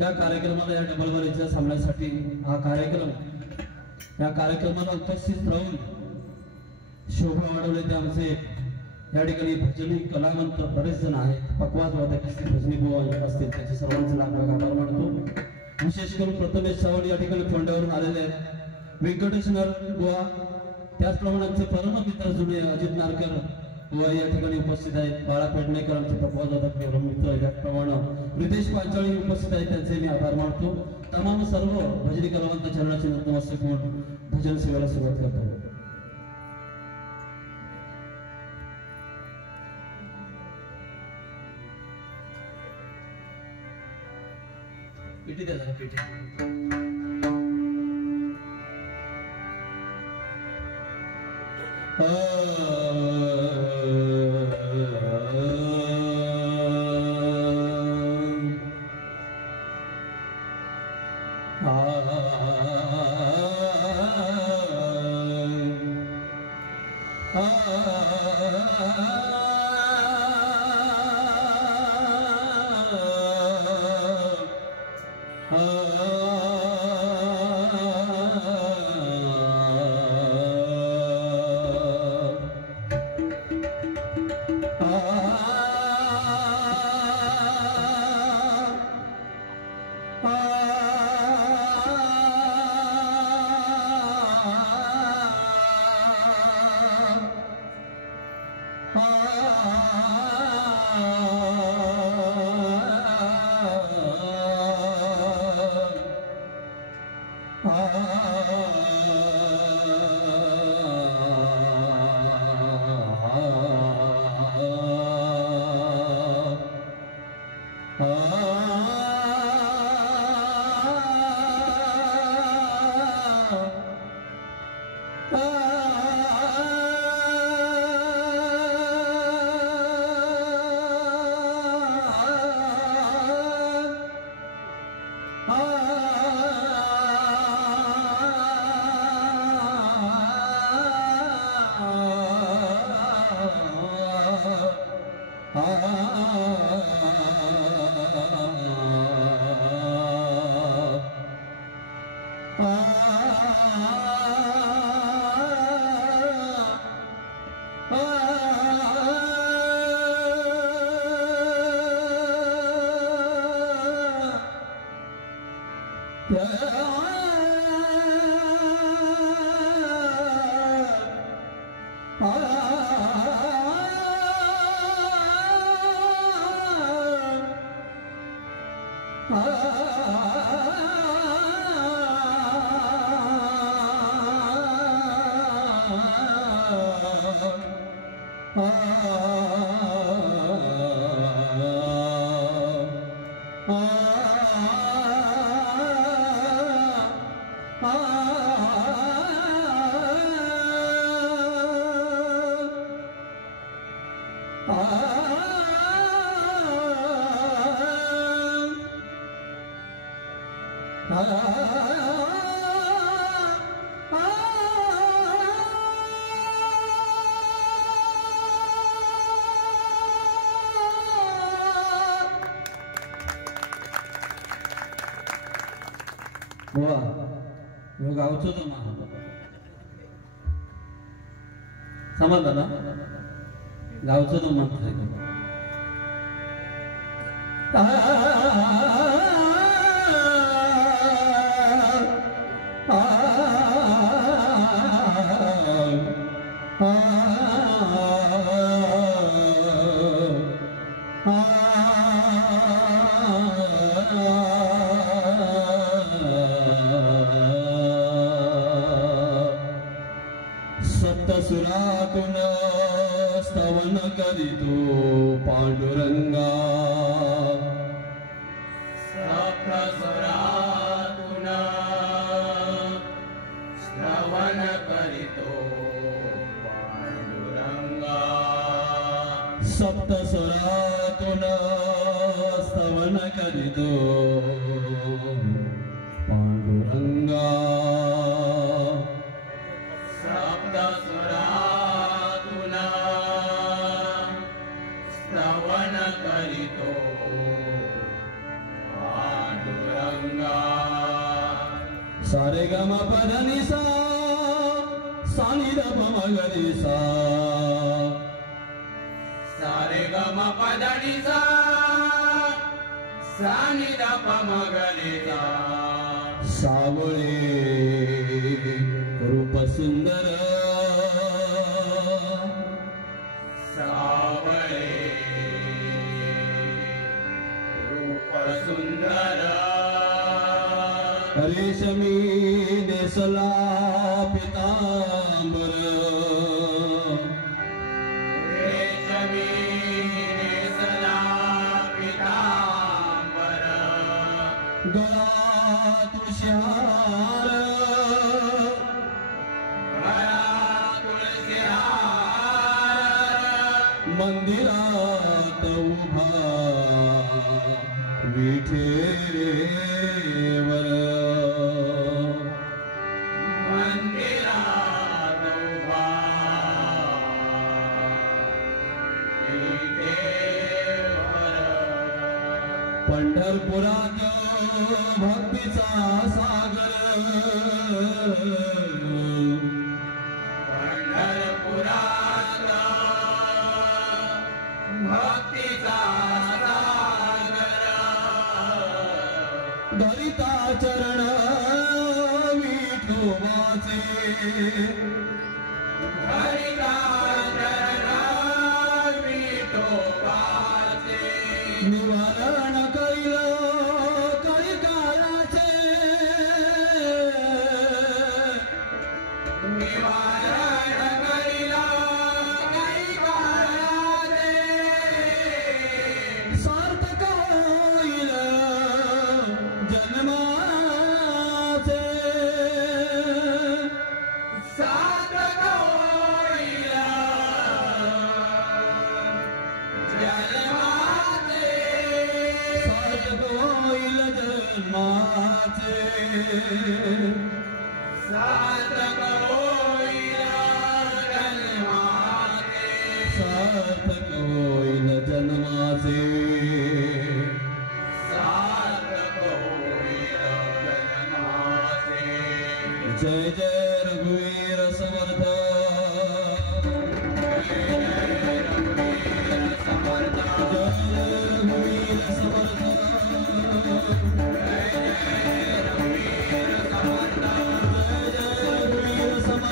या कार्यक्रमाला या डबलवारीच्या सामन्यासाठी हा कार्यक्रम या कार्यक्रमाला उपस्थित राहून शोभा वाढवले ते आमचे या ठिकाणी भजनी कलावंत बरेच जण आहेत. पकवाज वादक असतील, भजनी बुवा असतील, त्याचे सर्वांचे लाख आभार मानतो. विशेष करून प्रथमेश चव्हाण या ठिकाणी फोंड्यावरून आलेले आहेत. व्यंकटेश्वर बुवा, त्याचप्रमाणे आमचे परम मित्र जुने अजित नारकर बुवा या ठिकाणी उपस्थित आहेत. बाळा पेडणेकर आमचे पकवाज वादक मित्र, त्याचप्रमाणे रितेश पांचाळी उपस्थित आहेत, त्यांचे मी आभार मानतो. तमाम सर्व भजनी कलावंत चरणाचे नतमस्तक होऊन भजन सेवेला सुरुवात करतो. पिटी द्या जरा, पिटी. गावचं तो समजलं ना, गावचं तो म्हणतोय. सप्तसुरातून स्तवन करीतो पांडुरंगा, सप्तसुरातून स्तवन करीतो पांडुरंगा, सप्तसुरातून स्तवन करीतो पांडुरंगा, सप्तसुरातून स्तवन करीतो पांडुरंगा. सारे ग म प ध नि सा सा नि ध प म ग रे सा सारे ग म प ध नि सा सा नि ध प म ग रे सा सावळे रूप सुंदर सावळे रूप सुंदर रेशमी नेसला पितांबर रेशमी नेसला पितांबर गळा तुळशीहार तुळशी हार मंदिरात उभा विठेवर मंदिरात उभा विठेवर पंढरपुरात भक्तीचा सागर पंढरपुरात भक्तीचा सागर धरिता चरण विठोबाचे हरिता चरण विठोबाचे निवारण करील कळिकाराचे निवारण करीला कैकाराचे सार्थक होईल जन्माचे सार्थक होईल जन्माचे सार्थक होईल जन्माचे सार्थक होईल जन्माचे सार्थक होईल जन्माचे सार्थक होईल जन्माचे जय जय रघुवीर समर्थ जय रघुवीर समर्थ जय रघुवीर समर्थ जय रघुवीर समर्थ जय रघुवीर समर्थ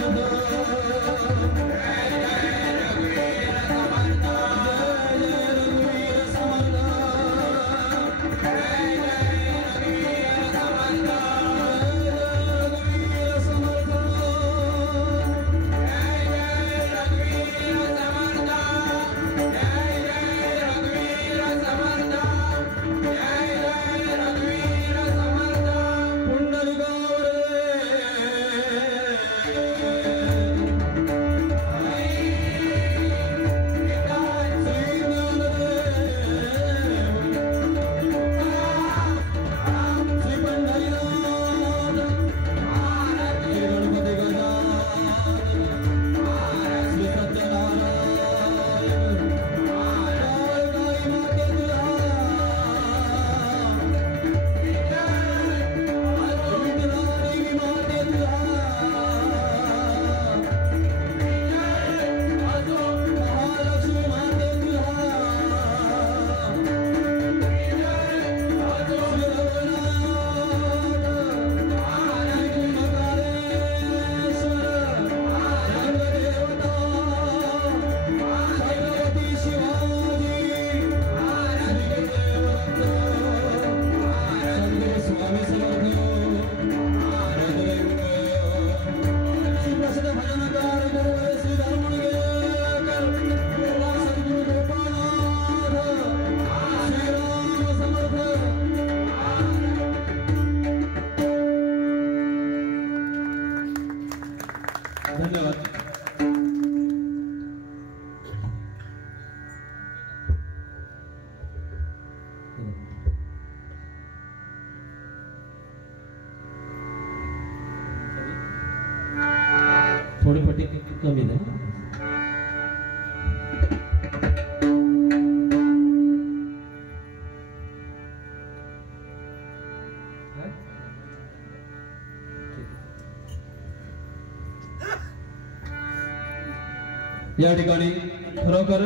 या ठिकाणी खरोखर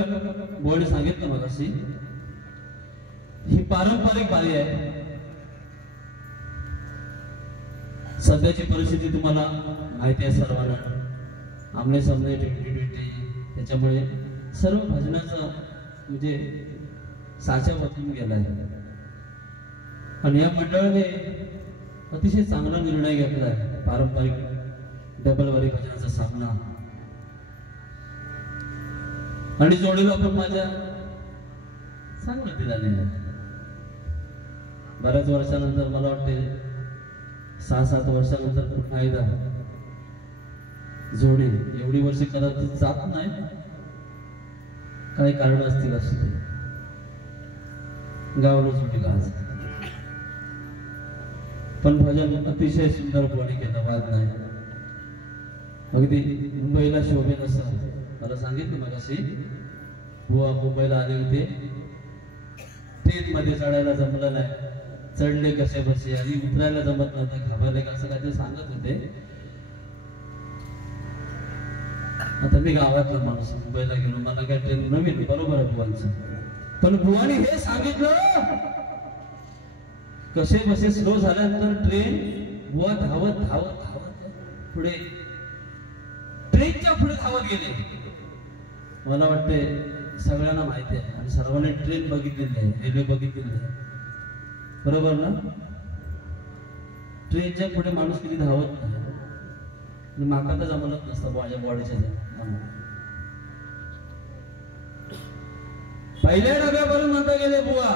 बोर्ड सांगितलं मगाशी ही पारंपरिक बारी आहे. सध्याची परिस्थिती तुम्हाला माहिती आहे सर्वांना, आमने सामने 2020 त्याच्यामुळे सर्व भजनाचा म्हणजे साचा बदलून गेलाय आणि या मंडळाने अतिशय चांगला निर्णय घेतलाय. पारंपरिक डबल वारी भजनाचा सामना आणि जोडीला पण माझ्या चांगलं दिल्याने बऱ्याच वर्षानंतर मला वाटते 6-7 वर्षानंतर पुन्हा एकदा जोडी एवढी वर्षी करत जात नाही, काही कारण असतील असते गावाला जोडीला आज पण भजन अतिशय सुंदर कोणी केलं, वाद नाही. अगदी मुंबईला शोभेत असं मला सांगितलं मगाशी बुवा मुंबईला आले होते, ट्रेन मध्ये चढायला जमलं नाही, चढले कसे बसे आणि उतरायला जमत नव्हतं, घाबरले का असं काहीतरी सांगत होते. आता मी गावातला माणूस मुंबईला गेलो, मला काय ट्रेन नवीन बरोबर आहे बुवांचं, पण बुवानी हे सांगितलं कसे बसे स्लो झाल्यानंतर ट्रेन बुवा धावत धावत धावत पुढे ट्रेनच्या पुढे धावत गेले. मला वाटते सगळ्यांना माहिती आहे आणि सर्वांनी ट्रेन बघितलेली आहे, रेल्वे बघितलेली आहे, बरोबर ना. ट्रेनच्या पुढे माणूस किती धावत नाही आणि माका तर जमलत नसतं माझ्या बॉडीच्या. पहिल्या डब्यावरून म्हणता गेले बुवा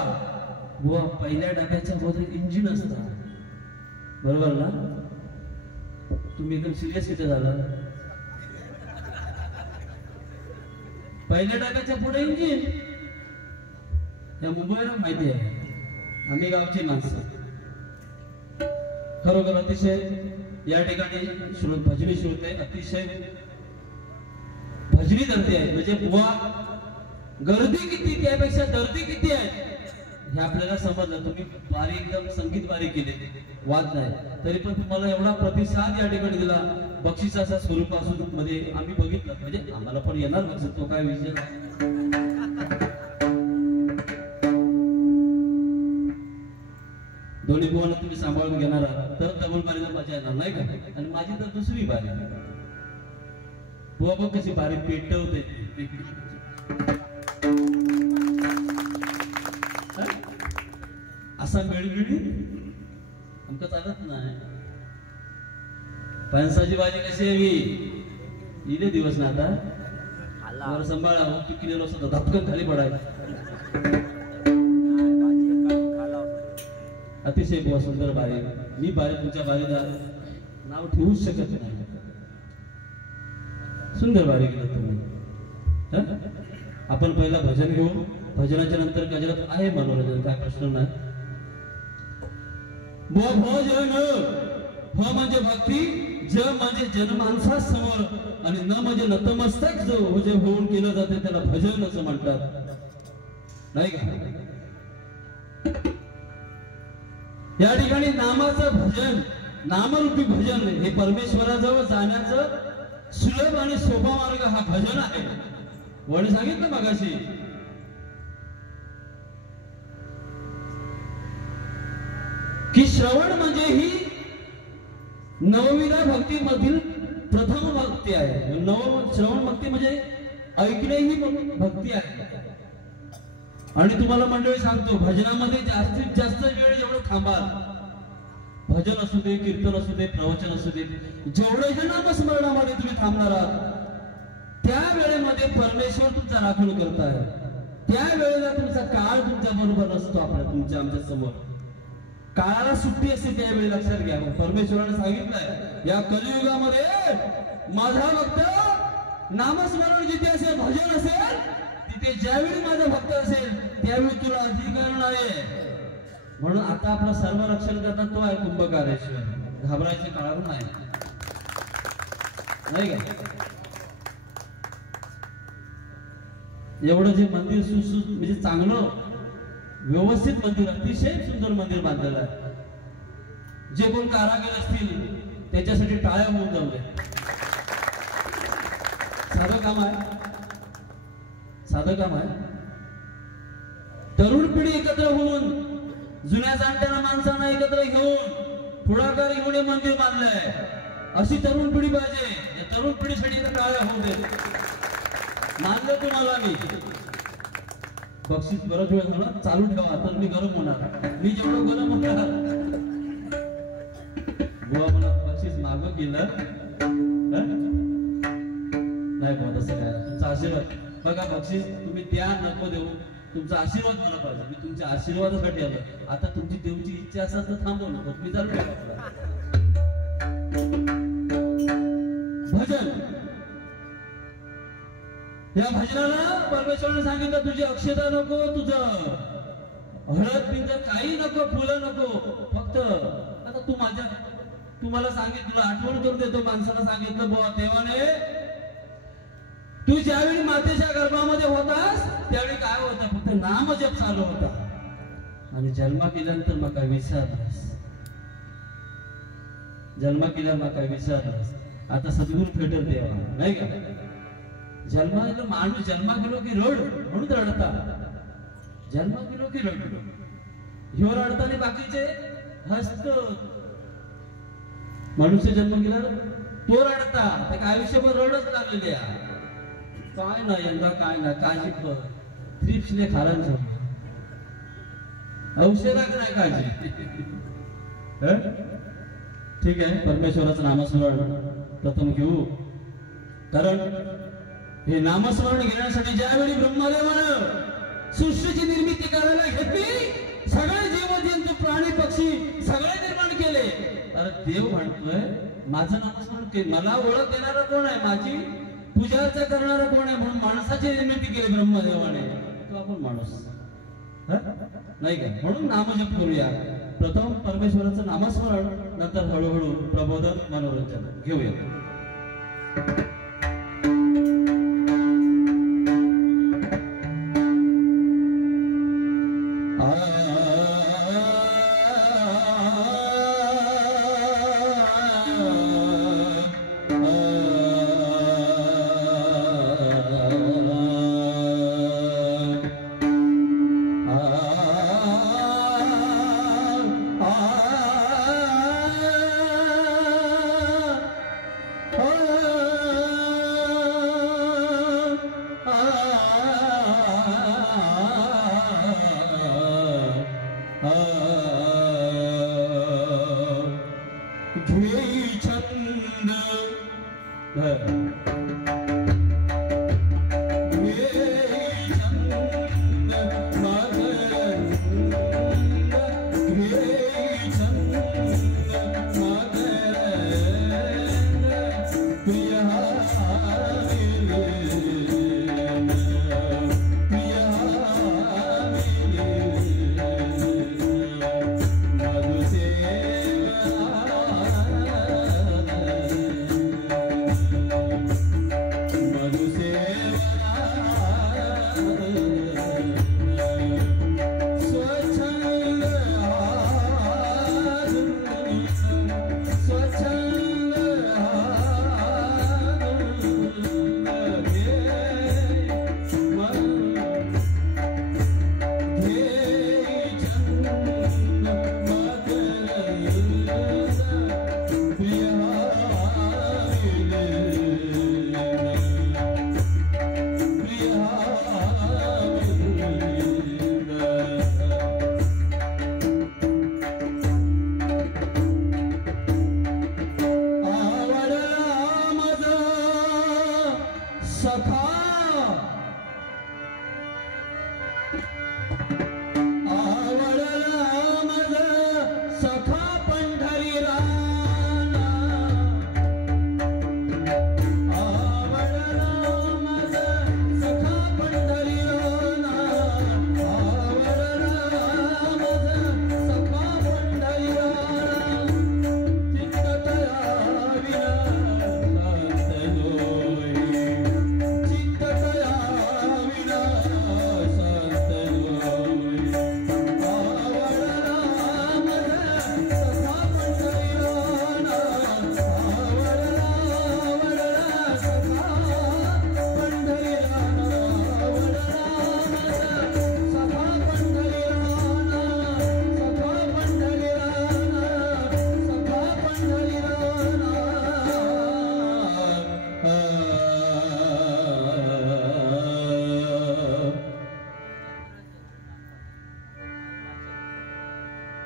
बुवा पहिल्या डब्याच्या मध्ये इंजिन असतं, बरोबर ना. तुम्ही एकदम सिरियस इथे झाला. पहिल्या डब्याच्या पुढे इंजिन, या मुंबईला माहिती आहे, आम्ही गावची माणसं. खरोखर अतिशय या ठिकाणी भजनी श्रोते अतिशय भजनी गर्दी आहे, म्हणजे बुवा गर्दी किती त्यापेक्षा दर्दी किती आहे हे आपल्याला समजलं. तुम्ही बारी एकदम संगीत बारी केली, वाद नाही, तरी पण तुम्हाला एवढा प्रतिसाद या ठिकाणी दिला. बक्षिसाच्या स्वरूपासून मध्ये आम्ही बघितलं, म्हणजे आम्हाला पण येणार बक्षीस, तो काय विषय. दोन्ही बुवाला तुम्ही सांभाळून घेणार तर डबल बारीला मजा येणार नाही का. आणि माझी तर दुसरी बारी, बुवा बघ कशी बारी पेटवते, असा मेळगिळी आमका चालत नाही. फणसाची भाजी कशी आहे इले दिवस ना आता सांभाळा, पिकलेलो असं धपकन खाली पडायला. अतिशय बुवा सुंदर बारी, मी बारी तुमच्या बारीला नाव ठेवूच शकत नाही. सुंदर बारी केलं तुम्ही. आपण पहिला भजन घेऊ, भजनाच्या नंतर गजरात आहे मनोरंजन, काय प्रश्न नाही. भजन भ म्हणजे भक्ती, ज म्हणजे जनमानसासमोर आणि न म्हणजे नतमस्तक जो जे होऊन केलं जाते त्याला भजन असं म्हणतात, नाही का. या ठिकाणी नामाचं भजन, नामरूपी भजन हे परमेश्वराजवळ जाण्याचं सुलभ आणि सोपा मार्ग हा भजन आहे. वणी सांगितलं मगाशी की श्रवण म्हणजे ही नवविधा भक्ती मधील प्रथम भक्ती आहे. श्रवण भक्ती म्हणजे ऐकणे ही भक्ती आहे. आणि तुम्हाला मंडळी सांगतो, भजनामध्ये जास्तीत जास्त वेळ जेवढं थांबाल, भजन असू दे, कीर्तन असू दे, प्रवचन असू दे, जेवढं हे नामस्मरणामध्ये तुम्ही थांबणार आहात त्या वेळेमध्ये परमेश्वर तुमचा राखण करताय. त्या वेळेला तुमचा काळ तुमच्या बरोबर नसतो, तुमच्या आमच्या समोर काळाला सुट्टी असते. त्यावेळी लक्षात घ्या, परमेश्वराने सांगितलंय या कलियुगामध्ये माझा भक्त नामस्मरण जिथे असेल, भजन असेल, तिथे ज्यावेळी माझा भक्त असेल त्यावेळी तुला अधिकरण आहे. म्हणून आता आपलं सर्व रक्षण करतात तो आहे कुंभकारेश्वर. घाबरायचे कारण नाही का. एवढं जे मंदिर म्हणजे चांगलं व्यवस्थित मंदिर, अतिशय सुंदर मंदिर बांधलेलं आहे. जे कोण कारागीर असतील त्याच्यासाठी टाळ्या होऊन जाऊ दे. साधं काम आहे. साधं काम आहे. तरुण पिढी एकत्र होऊन जुन्या जाणत्या माणसांना एकत्र घेऊन पुढाकार घेऊन हे मंदिर बांधलंय. अशी तरुण पिढी पाहिजे. या तरुण पिढीसाठी टाळ्या होऊ दे. मानलं तुम्हाला मी. बक्षीस बरंच वेळ झाला चालू ठेवा तर मी गरम होणार. मी जेवढं गरम होणार बुवा मला बक्षीस मागं केलं नाही बुवा तसं काय. तुमचा आशीर्वाद बघा. बक्षीस तुम्ही द्या नको देऊ तुमचा आशीर्वाद मला पाहिजे. मी तुमच्या आशीर्वादासाठी आलो. आता तुमची देऊची इच्छा असेल तर थांबवू नको. मी चालू ठेवा. भजन. या भजनाला परमेश्वराने सांगितलं तुझी अक्षता नको, तुझं हळद पिंजर काही नको, फुलं नको. फक्त आता तू मला सांगितलं, तुला आठवण करून देतो. माणसाला सांगितलं बुवा देवाने तू ज्यावेळी मातेच्या गर्भामध्ये होतास त्यावेळी काय होतं? फक्त नाम जप चालू होता. आणि जन्म केल्यानंतर मग काय विसरलास. जन्म केल्या मग काय विसरलास. आता सद्गुरू फेटर देवा नाही का. जन्माला माणूस जन्मा गेलो की रड म्हणून रडता. जन्म गेलो की रड. ह्यो रडताना बाकीचे हसत. मनुष्य जन्म गेला तो रडता. त्या आयुष्यभर रडच लागलेली आहे. काय ना यंदा काय ना काळजी थ्रिप्सने खारण औषधाक नाही काळजी. ठीक आहे. परमेश्वराचं नामस्मरण प्रथम घेऊ. कारण हे नामस्मरण घेण्यासाठी ज्यावेळी ब्रह्मदेवानं सृष्टीची निर्मिती करायला घेतली सगळे जीवजंतू प्राणी पक्षी सगळे निर्माण केले. तर देव म्हणतोय माझं नामस्मरण केलं. मला ओळख देणारा कोण आहे? माझी पूजाचा करणारा कोण आहे? म्हणून माणसाची निर्मिती केली ब्रह्मदेवाने. तो आपण माणूस नाही का. म्हणून नामजप करूया. प्रथम परमेश्वराचं नामस्मरण नंतर हळूहळू प्रबोधन मनोरंजन घेऊया.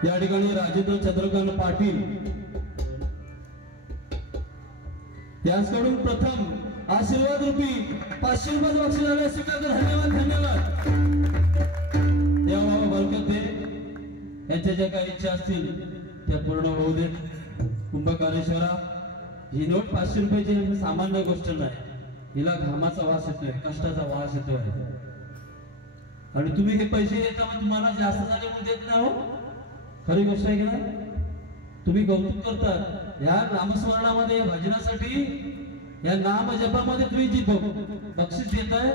या ठिकाणी राजेंद्र चंद्रकांत पाटील यांच्याकडून प्रथम आशीर्वाद रूपी 500 रुपये बक्षीस आले. धन्यवाद धन्यवाद. देवा बरकत दे. यांच्या ज्या काही इच्छा असतील त्या पूर्ण होऊ देत. कुंभकारेश्वरा, ही नोट 500 रुपयाची सामान्य गोष्ट नाही. हिला घामाचा वास येतोय, कष्टाचा वास येतोय. आणि तुम्ही हे पैसे देता मग तुम्हाला जास्त झाले म्हणून देत नाही हो. खरी गोष्ट आहे की नाही? तुम्ही कौतुक करतात या नामस्मरणामध्ये, या भजनासाठी, या नाम जपामध्ये तुम्ही जी बक्षीस देताय